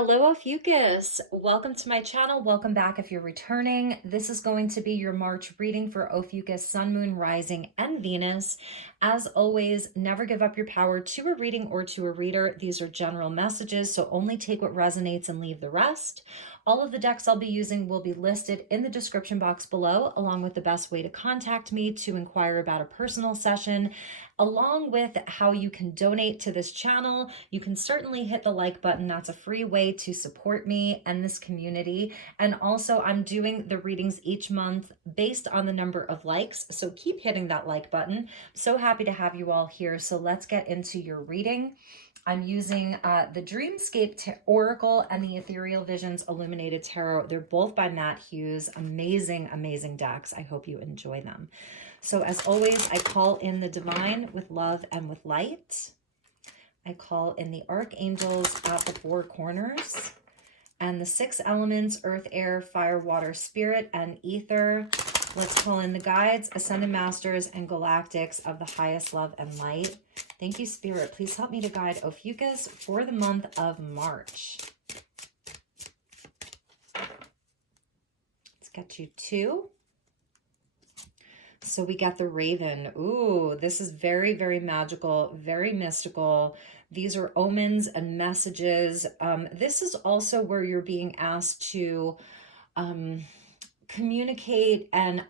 Hello, Ophiuchus. Welcome to my channel. Welcome back if you're returning. This is going to be your March reading for Ophiuchus, Sun, Moon, Rising, and Venus. As always, never give up your power to a reading or to a reader. These are general messages, so only take what resonates and leave the rest. All of the decks I'll be using will be listed in the description box below, along with the best way to contact me to inquire about a personal session, along with how you can donate to this channel. You can certainly hit the like button. That's a free way to support me and this community. And also, I'm doing the readings each month based on the number of likes. So keep hitting that like button. So happy to have you all here. So let's get into your reading. I'm using the Dreamscape Oracle and the Ethereal Visions Illuminated Tarot. They're both by Matt Hughes. Amazing, amazing decks. I hope you enjoy them. So as always, I call in the divine with love and with light. I call in the archangels at the four corners and the six elements: earth, air, fire, water, spirit, and ether. Let's call in the guides, ascended masters, and galactics of the highest love and light. Thank you, Spirit. Please help me to guide Ophiuchus for the month of March. Let's get you two. So we got the Raven. Ooh, this is very, very magical, very mystical. These are omens and messages. This is also where you're being asked to communicate with and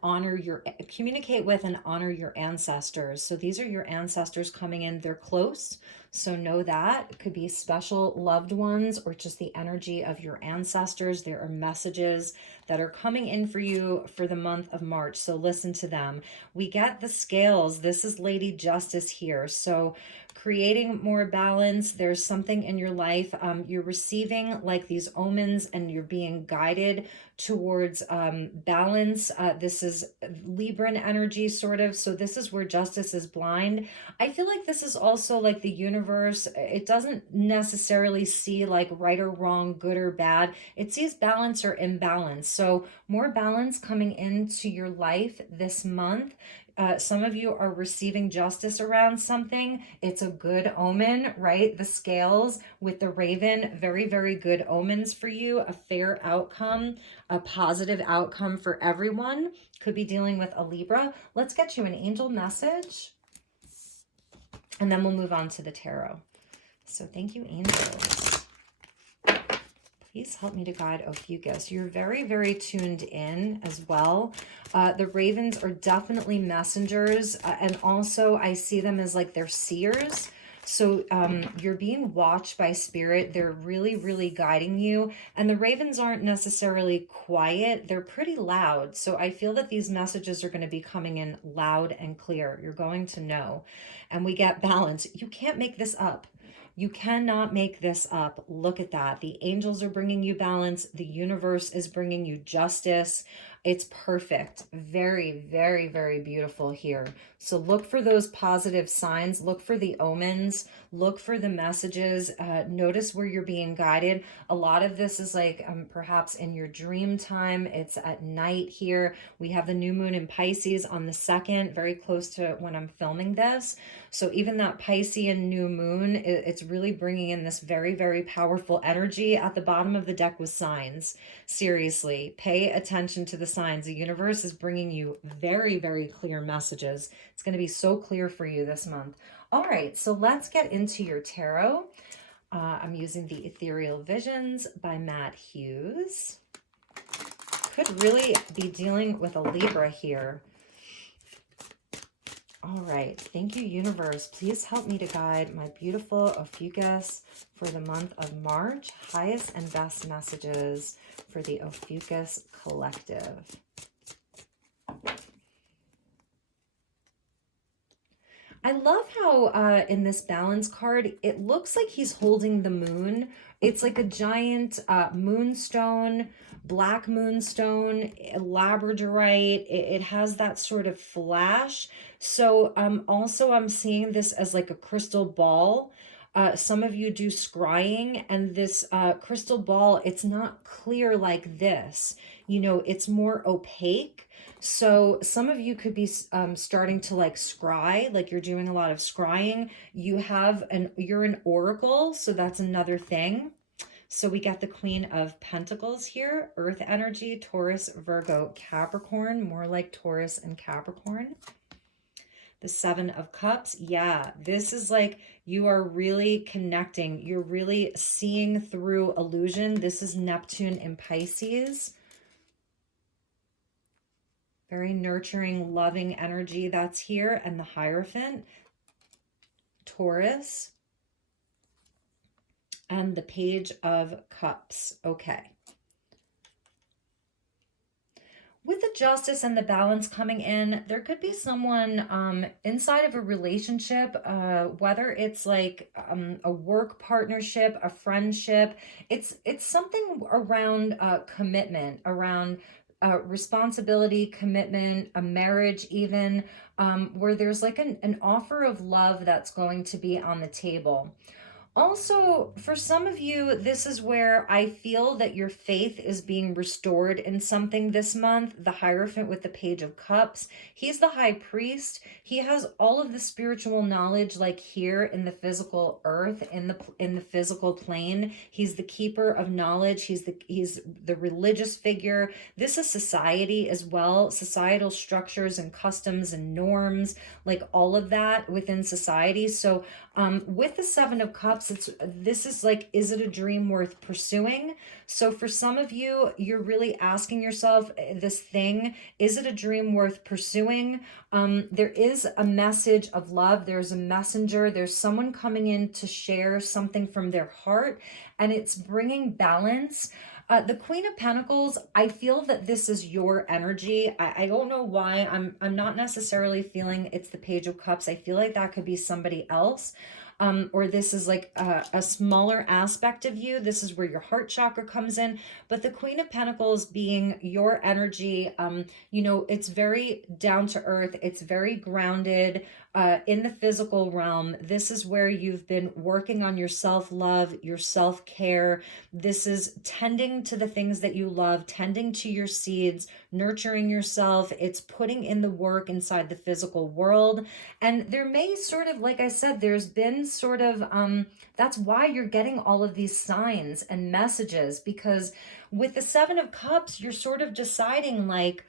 honor your ancestors. So these are your ancestors coming in. They're close, so know that. It could be special loved ones or just the energy of your ancestors. There are messages that are coming in for you for the month of March, so listen to them. We get the scales. This is Lady Justice here. So creating more balance. There's something in your life. You're receiving like these omens and you're being guided towards balance. This is Libran energy sort of. So this is where justice is blind. I feel like this is also like the universe. It doesn't necessarily see like right or wrong, good or bad. It sees balance or imbalance. So more balance coming into your life this month. Some of you are receiving justice around something. It's a good omen, right? The scales with the Raven, very, very good omens for you. A fair outcome, a positive outcome for everyone. Could be dealing with a Libra. Let's get you an angel message, and then we'll move on to the tarot. So thank you, angels. Please help me to guide Ophiuchus. You're very, very tuned in as well. The ravens are definitely messengers. And also I see them as like they're seers. So you're being watched by spirit. They're really, really guiding you. And the ravens aren't necessarily quiet. They're pretty loud. So I feel that these messages are going to be coming in loud and clear. You're going to know. And we get balance. You can't make this up. You cannot make this up. Look at that. The angels are bringing you balance. The universe is bringing you justice. It's perfect. Very, very, very beautiful here. So look for those positive signs. Look for the omens. Look for the messages. Notice where you're being guided. A lot of this is like perhaps in your dream time. It's at night here. We have the new moon in Pisces on the 2nd, very close to when I'm filming this. So even that Piscean new moon, it's really bringing in this very, very powerful energy. At the bottom of the deck was signs. Seriously, pay attention to the signs. The universe is bringing you very, very clear messages. It's going to be so clear for you this month. All right, so let's get into your tarot. I'm using the Ethereal Visions by Matt Hughes. Could really be dealing with a Libra here. All right. Thank you, universe. Please help me to guide my beautiful Ophiuchus for the month of March. Highest and best messages for the Ophiuchus collective. I love how in this balance card, it looks like he's holding the moon. It's like a giant moonstone, black moonstone, labradorite. It has that sort of flash. So also I'm seeing this as like a crystal ball. Some of you do scrying, and this crystal ball, it's not clear like this. You know, it's more opaque. So some of you could be starting to like scry, like you're doing a lot of scrying. You're an oracle, so that's another thing. So we got the Queen of Pentacles here, Earth energy, Taurus, Virgo, Capricorn, more like Taurus and Capricorn. The Seven of Cups, yeah, this is like you are really connecting. You're really seeing through illusion. This is Neptune in Pisces. Very nurturing, loving energy that's here. And the Hierophant, Taurus, and the Page of Cups. Okay. With the Justice and the Balance coming in, there could be someone inside of a relationship, whether it's like a work partnership, a friendship. It's something around commitment, around responsibility, commitment, a marriage even, where there's like an offer of love that's going to be on the table. Also, for some of you, this is where I feel that your faith is being restored in something this month. The Hierophant with the Page of Cups. He's the high priest. He has all of the spiritual knowledge like here in the physical earth, in the physical plane. He's the keeper of knowledge. He's the religious figure. This is society as well, societal structures and customs and norms, like all of that within society. So with the Seven of Cups, this is like, is it a dream worth pursuing? So for some of you, you're really asking yourself this thing, is it a dream worth pursuing? There is a message of love. There's a messenger. There's someone coming in to share something from their heart, and it's bringing balance. The Queen of Pentacles, I feel that this is your energy. I don't know why. I'm not necessarily feeling it's the Page of Cups. I feel like that could be somebody else. Or this is like a smaller aspect of you. This is where your heart chakra comes in. But the Queen of Pentacles being your energy, you know, it's very down to earth. It's very grounded in the physical realm. This is where you've been working on your self-love, your self-care. This is tending to the things that you love, tending to your seeds, nurturing yourself. It's putting in the work inside the physical world. And there may sort of, like I said, there's been sort of, that's why you're getting all of these signs and messages, because with the Seven of Cups, you're sort of deciding like,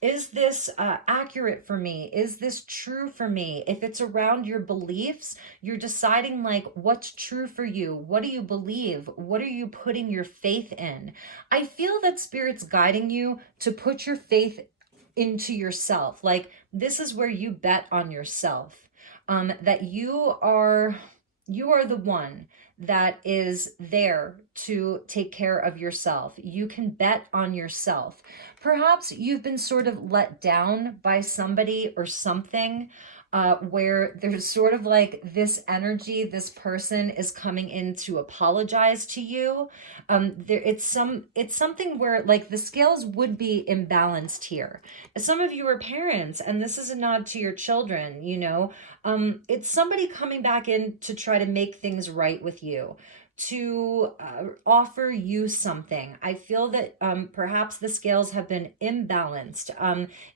is this accurate for me? Is this true for me? If it's around your beliefs, you're deciding like what's true for you. What do you believe? What are you putting your faith in? I feel that Spirit's guiding you to put your faith into yourself. Like this is where you bet on yourself. That you are the one that is there to take care of yourself. You can bet on yourself. Perhaps you've been sort of let down by somebody or something, where there's sort of like this energy, this person is coming in to apologize to you. It's something where like the scales would be imbalanced here. Some of you are parents, and this is a nod to your children, you know. It's somebody coming back in to try to make things right with you, to offer you something. I feel that perhaps the scales have been imbalanced.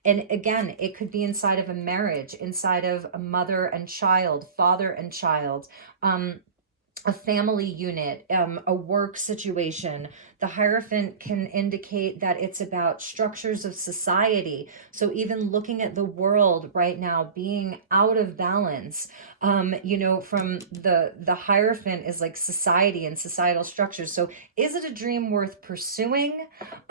And again, it could be inside of a marriage, inside of a mother and child, father and child, a family unit, a work situation. The Hierophant can indicate that it's about structures of society. So even looking at the world right now being out of balance, you know, from the Hierophant is like society and societal structures. So is it a dream worth pursuing?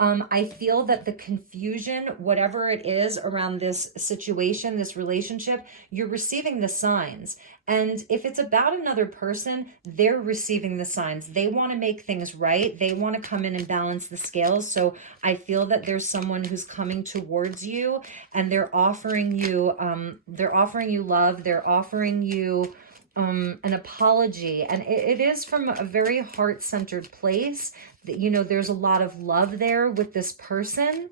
I feel that the confusion, whatever it is around this situation, this relationship, you're receiving the signs. And if it's about another person, they're receiving the signs. They want to make things right. They want to come in and balance the scales. So I feel that there's someone who's coming towards you, and they're offering you love. They're offering you an apology. And it is from a very heart-centered place that, you know, there's a lot of love there with this person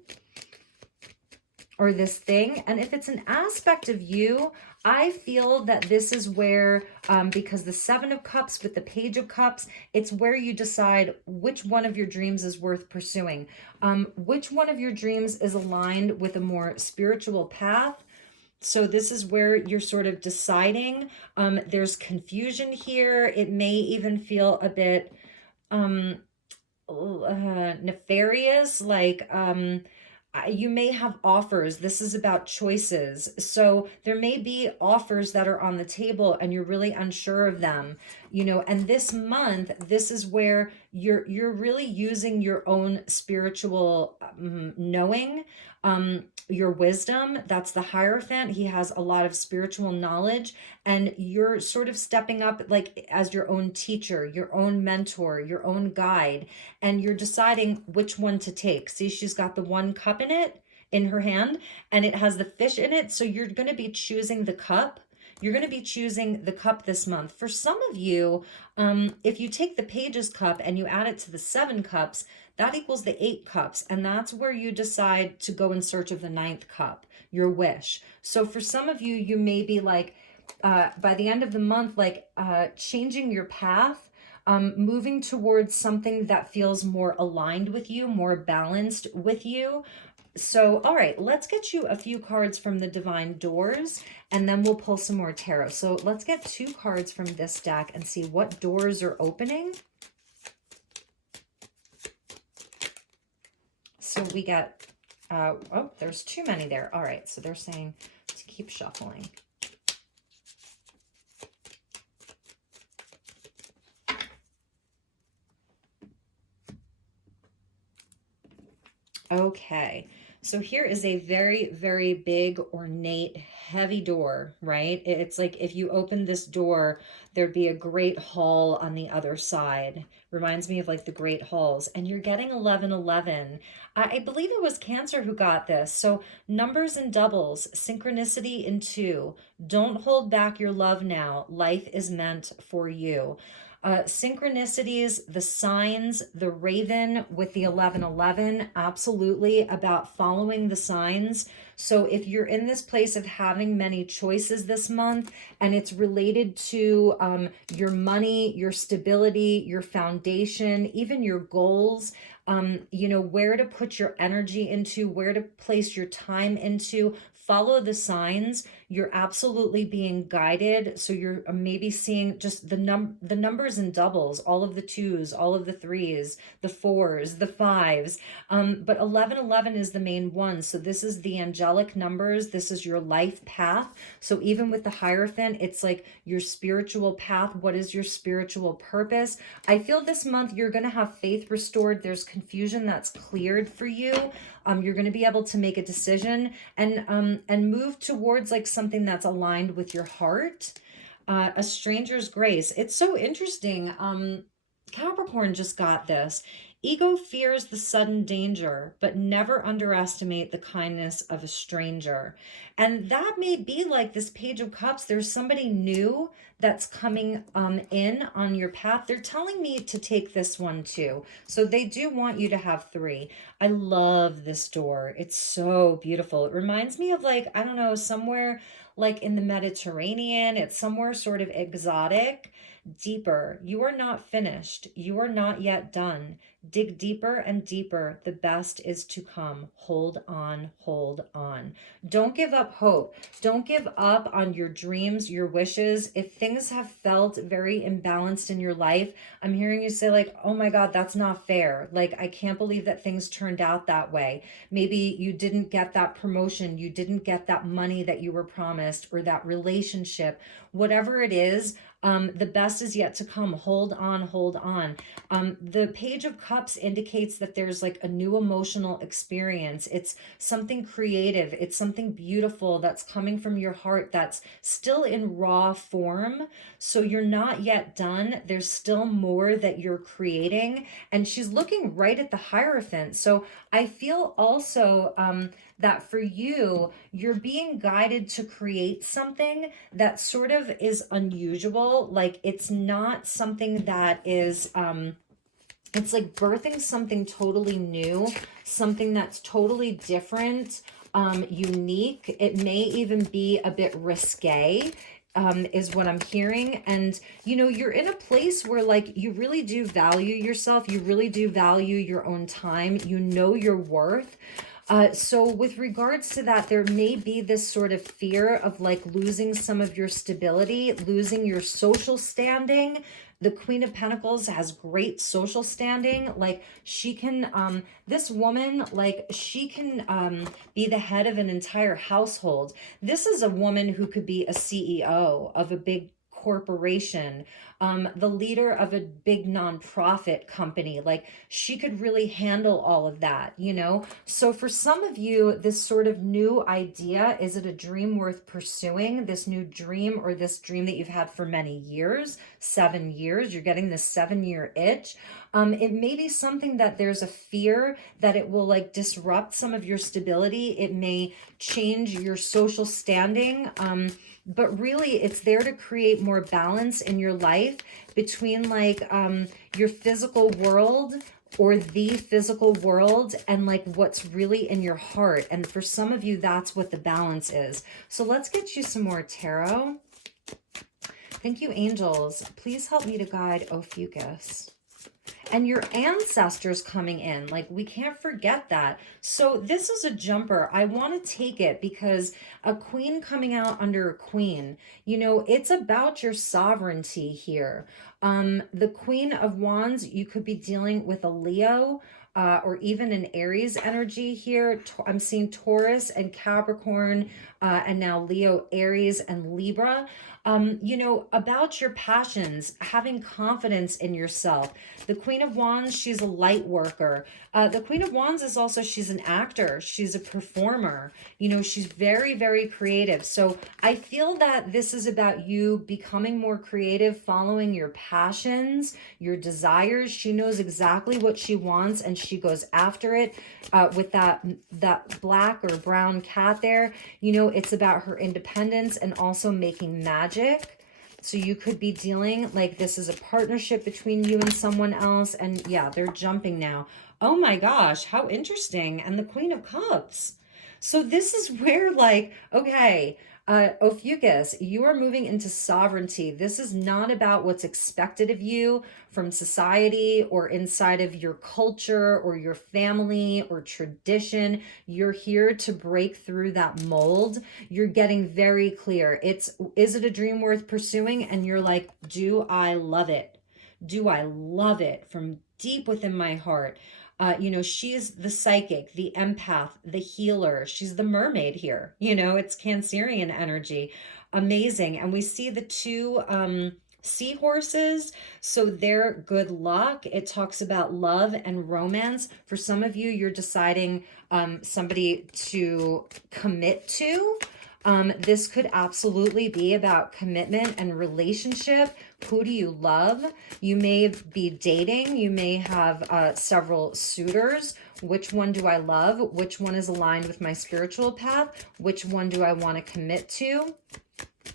or this thing. And if it's an aspect of you, I feel that this is where, because the Seven of Cups with the Page of Cups, it's where you decide which one of your dreams is worth pursuing. Which one of your dreams is aligned with a more spiritual path. So this is where you're sort of deciding. There's confusion here. It may even feel a bit nefarious, like you may have offers. This is about choices. So there may be offers that are on the table and you're really unsure of them, you know, and this month, this is where you're really using your own spiritual knowing, your wisdom. That's the Hierophant. He has a lot of spiritual knowledge, and you're sort of stepping up like as your own teacher, your own mentor, your own guide, and you're deciding which one to take. See, she's got the one cup in her hand, and it has the fish in it. So you're going to be choosing the cup. You're going to be choosing the cup this month. For some of you, if you take the Page's cup and you add it to the 7 cups, that equals the 8 cups. And that's where you decide to go in search of the 9th cup, your wish. So for some of you, you may be like, by the end of the month, like changing your path, moving towards something that feels more aligned with you, more balanced with you. So, all right, let's get you a few cards from the Divine Doors, and then we'll pull some more tarot. So let's get 2 cards from this deck and see what doors are opening. So we get, oh, there's too many there. All right, so they're saying to keep shuffling. Okay, so here is a very, very big, ornate, heavy door, right? It's like if you open this door, there'd be a great hall on the other side. Reminds me of like the great halls. And you're getting 1111. I believe it was Cancer who got this. So numbers and doubles, synchronicity in 2. Don't hold back your love now. Life is meant for you. Synchronicities, the signs, the raven with the 1111, absolutely about following the signs. So if you're in this place of having many choices this month and it's related to your money, your stability, your foundation, even your goals, you know, where to put your energy into, where to place your time into, follow the signs. You're absolutely being guided. So you're maybe seeing just the numbers and doubles, all of the 2s, all of the 3s, the 4s, the 5s. But 1111 is the main one. So this is the angelic numbers. This is your life path. So even with the Hierophant, it's like your spiritual path. What is your spiritual purpose? I feel this month you're going to have faith restored. There's confusion that's cleared for you. You're going to be able to make a decision and move towards like something that's aligned with your heart. A stranger's grace. It's so interesting. Capricorn just got this. Ego fears the sudden danger, but never underestimate the kindness of a stranger. And that may be like this Page of Cups. There's somebody new that's coming in on your path. They're telling me to take this one too. So they do want you to have 3. I love this door. It's so beautiful. It reminds me of like, I don't know, somewhere like in the Mediterranean. It's somewhere sort of exotic. Deeper. You are not finished. You are not yet done. Dig deeper and deeper. The best is to come. Hold on, hold on. Don't give up hope. Don't give up on your dreams, your wishes. If things have felt very imbalanced in your life, I'm hearing you say like, oh my God, that's not fair. Like, I can't believe that things turned out that way. Maybe you didn't get that promotion. You didn't get that money that you were promised, or that relationship, whatever it is. The best is yet to come. Hold on, hold on. The Page of Cups indicates that there's like a new emotional experience. It's something creative. It's something beautiful that's coming from your heart that's still in raw form. So you're not yet done. There's still more that you're creating. And she's looking right at the Hierophant. So I feel also that for you, you're being guided to create something that sort of is unusual. Like, it's not something that is, it's like birthing something totally new, something that's totally different, unique. It may even be a bit risque. Is what I'm hearing. And, you know, you're in a place where like you really do value yourself. You really do value your own time. You know your worth. So with regards to that, there may be this sort of fear of like losing some of your stability, losing your social standing, The Queen of Pentacles has great social standing. Like she can, this woman, like she can be the head of an entire household. This is a woman who could be a CEO of a big corporation, the leader of a big nonprofit company. Like she could really handle all of that, you know? So for some of you, this sort of new idea, is it a dream worth pursuing? This new dream, or this dream that you've had for many years, 7 years, you're getting this 7-year itch. It may be something that there's a fear that it will like disrupt some of your stability. It may change your social standing. But really it's there to create more balance in your life between like your physical world, or the physical world, and like what's really in your heart. And for some of you, that's what the balance is. So let's get you some more tarot. Thank you, angels. Please help me to guide Ophiuchus. And your ancestors coming in, like we can't forget that. So this is a jumper. I want to take it because a queen coming out under a queen, you know, it's about your sovereignty here. The Queen of Wands, you could be dealing with a Leo, or even an Aries energy here. I'm seeing Taurus and Capricorn, and now Leo, Aries, and Libra. You know, about your passions, having confidence in yourself. The Queen of Wands, she's a light worker. The Queen of Wands is also, she's an actor. She's a performer. You know, she's very, very creative. So I feel that this is about you becoming more creative, following your passions, your desires. She knows exactly what she wants and she goes after it. With that black or brown cat there, you know, it's about her independence and also making magic. So you could be dealing like this is a partnership between you and someone else. And yeah, they're jumping now. Oh my gosh, how interesting. And the Queen of Cups. So this is where like, okay, Ophiuchus, you are moving into sovereignty. This is not about what's expected of you from society or inside of your culture or your family or tradition. You're here to break through that mold. You're getting very clear. Is it a dream worth pursuing? And you're like, do I love it? Do I love it from deep within my heart? You know, she's the psychic, the empath, the healer. She's the mermaid here. You know, it's Cancerian energy. Amazing. And we see the two seahorses. So they're good luck. It talks about love and romance. For some of you, you're deciding somebody to commit to. This could absolutely be about commitment and relationship. Who do you love? You may be dating. You may have several suitors. Which one do I love? Which one is aligned with my spiritual path? Which one do I want to commit to?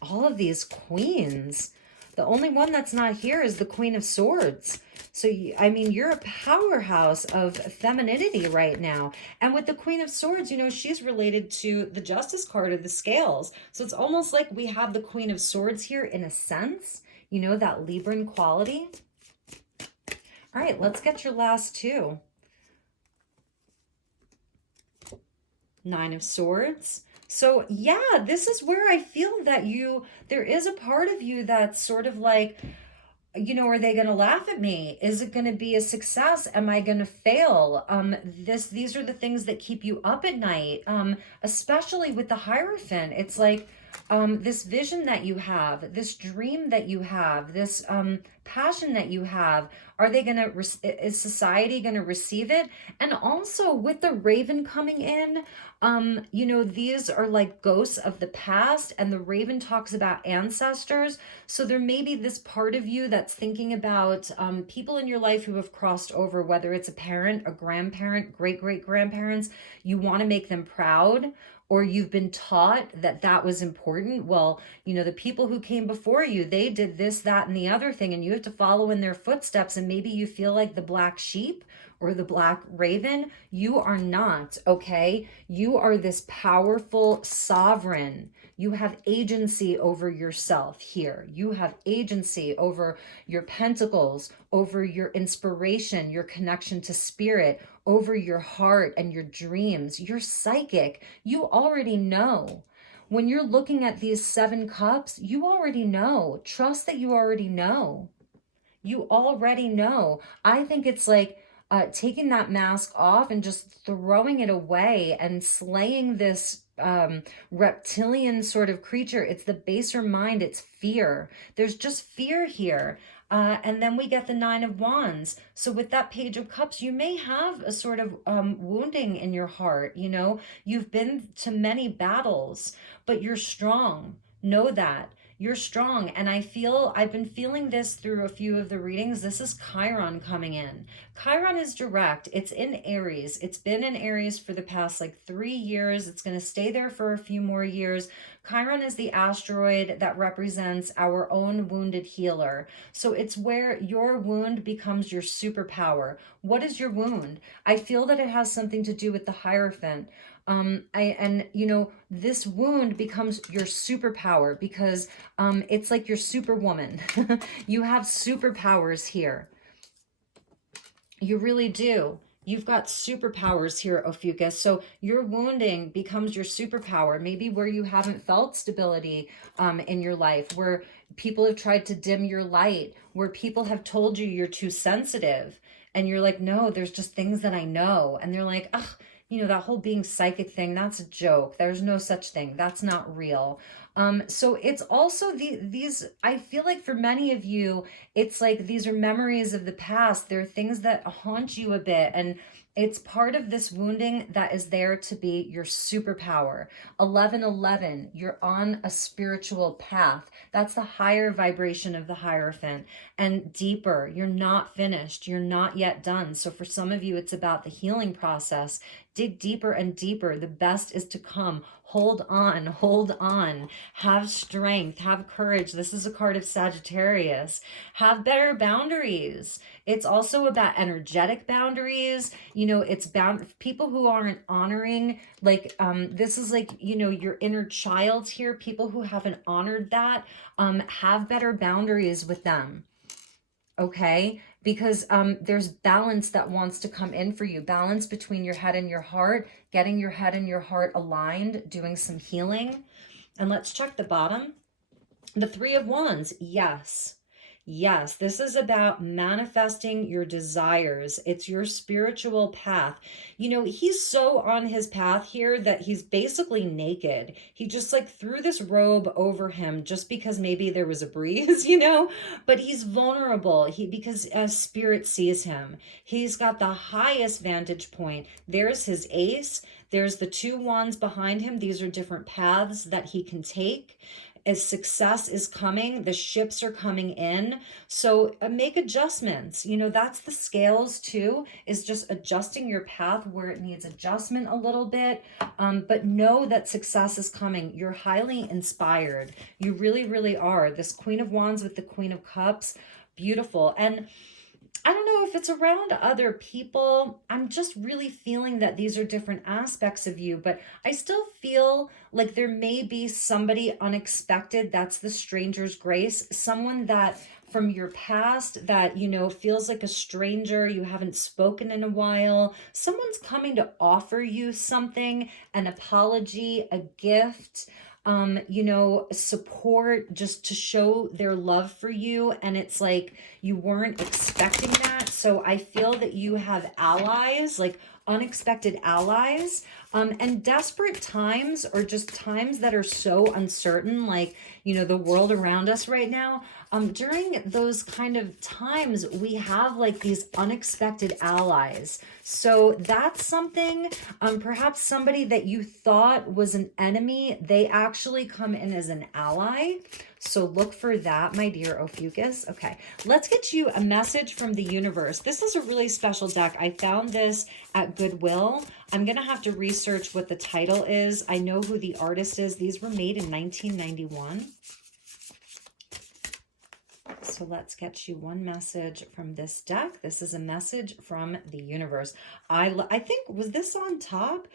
All of these queens. The only one that's not here is the Queen of Swords. So, I mean, you're a powerhouse of femininity right now. And with the Queen of Swords, you know, she's related to the Justice card of the scales. So it's almost like we have the Queen of Swords here in a sense, you know, that Libran quality. All right, let's get your last two. Nine of Swords. So yeah, this is where I feel that there is a part of you that's sort of like, you know, are they going to laugh at me? Is it going to be a success? Am I going to fail? These are the things that keep you up at night, especially with the Hierophant. It's like this vision that you have, this dream that you have, this passion that you have. Are they going to, is society going to receive it? And also with the Raven coming in, you know, these are like ghosts of the past, and the Raven talks about ancestors. So there may be this part of you that's thinking about people in your life who have crossed over, whether it's a parent, a grandparent, great-great-grandparents. You want to make them proud, or you've been taught that that was important. Well, you know, the people who came before you, they did this, that, and the other thing, and you have to follow in their footsteps, and maybe you feel like the black sheep or the black raven. You are not, okay? You are this powerful sovereign. You have agency over yourself here. You have agency over your pentacles, over your inspiration, your connection to spirit, over your heart and your dreams. You're psychic. You already know. When you're looking at these 7 cups, you already know. Trust that you already know. You already know. I think it's like taking that mask off and just throwing it away and slaying this reptilian sort of creature. It's the baser mind, it's fear. There's just fear here. And then we get the Nine of Wands. So with that Page of Cups, you may have a sort of wounding in your heart. You know, you've been to many battles, but you're strong. Know that. You're strong. And I've been feeling this through a few of the readings. This is Chiron coming in. Chiron is direct. It's in Aries. It's been in Aries for the past like 3 years. It's going to stay there for a few more years. Chiron is the asteroid that represents our own wounded healer. So it's where your wound becomes your superpower. What is your wound? I feel that it has something to do with the Hierophant. This wound becomes your superpower because it's like your superwoman. You have superpowers here. You really do. You've got superpowers here, Ophiuchus. So your wounding becomes your superpower. Maybe where you haven't felt stability in your life, where people have tried to dim your light, where people have told you you're too sensitive. And you're like, no, there's just things that I know. And they're like, ugh, that whole being psychic thing, that's a joke. There's no such thing. That's not real. So it's also these, I feel like for many of you, it's like these are memories of the past. They're things that haunt you a bit. And it's part of this wounding that is there to be your superpower. 1111, you're on a spiritual path. That's the higher vibration of the Hierophant. And deeper, you're not finished. You're not yet done. So for some of you, it's about the healing process. Dig deeper and deeper. The best is to come. Hold on, hold on. Have strength, have courage. This is a card of Sagittarius. Have better boundaries. It's also about energetic boundaries. It's people who aren't honoring, like, this is like, your inner child here. People who haven't honored that, have better boundaries with them. Okay, because there's balance that wants to come in for you. Balance between your head and your heart, getting your head and your heart aligned, doing some healing. And let's check the bottom. The Three of Wands. Yes. Yes, this is about manifesting your desires. It's your spiritual path. He's so on his path here that he's basically naked. He just like threw this robe over him just because maybe there was a breeze, but he's vulnerable. Because spirit sees him. He's got the highest vantage point. There's his ace. There's the two wands behind him. These are different paths that he can take. As success is coming, the ships are coming in. So make adjustments. That's the scales too, is just adjusting your path where it needs adjustment a little bit. But know that success is coming. You're highly inspired. You really, really are. This Queen of Wands with the Queen of Cups, beautiful. And I don't know if it's around other people. I'm just really feeling that these are different aspects of you, but I still feel like there may be somebody unexpected. That's the stranger's grace. Someone that from your past that, feels like a stranger. You haven't spoken in a while. Someone's coming to offer you something, an apology, a gift, support, just to show their love for you. And it's like you weren't expecting that. So I feel that you have allies, like unexpected allies, and desperate times, or just times that are so uncertain, like, the world around us right now. During those kind of times, we have like these unexpected allies. So that's something, perhaps somebody that you thought was an enemy, they actually come in as an ally. So look for that, my dear Ophiuchus. Okay, let's get you a message from the universe. This is a really special deck. I found this at Goodwill. I'm going to have to research what the title is. I know who the artist is. These were made in 1991. So let's get you one message from this deck. This is a message from the universe. I think, was this on top?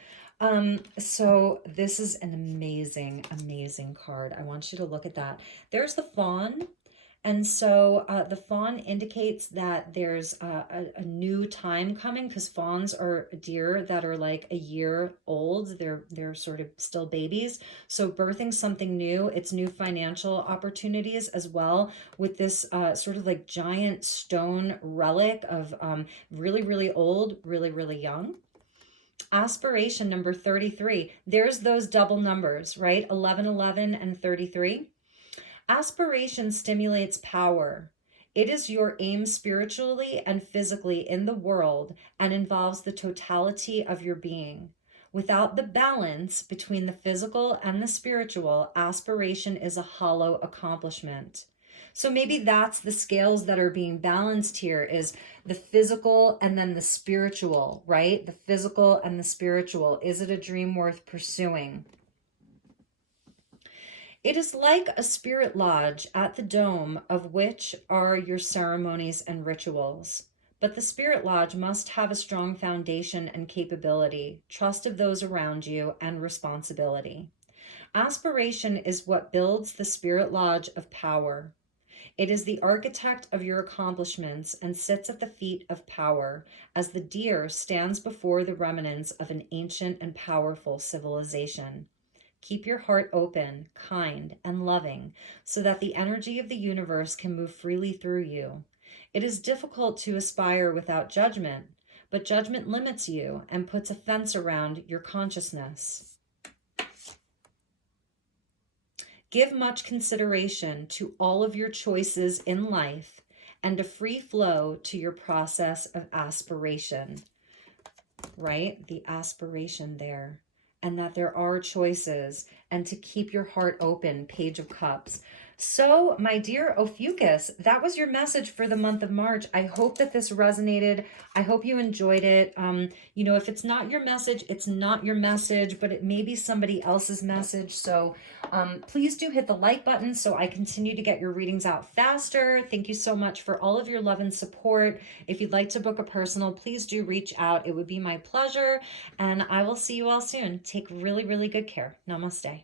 So this is an amazing, amazing card. I want you to look at that. There's the fawn, And so the fawn indicates that there's a new time coming, because fawns are deer that are like a year old. They're sort of still babies. So birthing something new, it's new financial opportunities as well, with this sort of like giant stone relic of really, really old, really, really young. Aspiration number 33. There's those double numbers, right? 11, 11, and 33. Aspiration stimulates power. It is your aim spiritually and physically in the world and involves the totality of your being. Without the balance between the physical and the spiritual, aspiration is a hollow accomplishment. So maybe that's the scales that are being balanced here, is the physical and then the spiritual, right? The physical and the spiritual. Is it a dream worth pursuing? It is like a spirit lodge at the dome of which are your ceremonies and rituals. But the spirit lodge must have a strong foundation and capability, trust of those around you, and responsibility. Aspiration is what builds the spirit lodge of power. It is the architect of your accomplishments and sits at the feet of power, as the deer stands before the remnants of an ancient and powerful civilization. Keep your heart open, kind, and loving so that the energy of the universe can move freely through you. It is difficult to aspire without judgment, but judgment limits you and puts a fence around your consciousness. Give much consideration to all of your choices in life and a free flow to your process of aspiration, right? The aspiration there. And that there are choices, and to keep your heart open, Page of Cups. So, my dear Ophiuchus, that was your message for the month of March. I hope that this resonated. I hope you enjoyed it. You know, if it's not your message, it's not your message, but it may be somebody else's message. So please do hit the like button so I continue to get your readings out faster. Thank you so much for all of your love and support. If you'd like to book a personal, please do reach out. It would be my pleasure. And I will see you all soon. Take really, really good care. Namaste.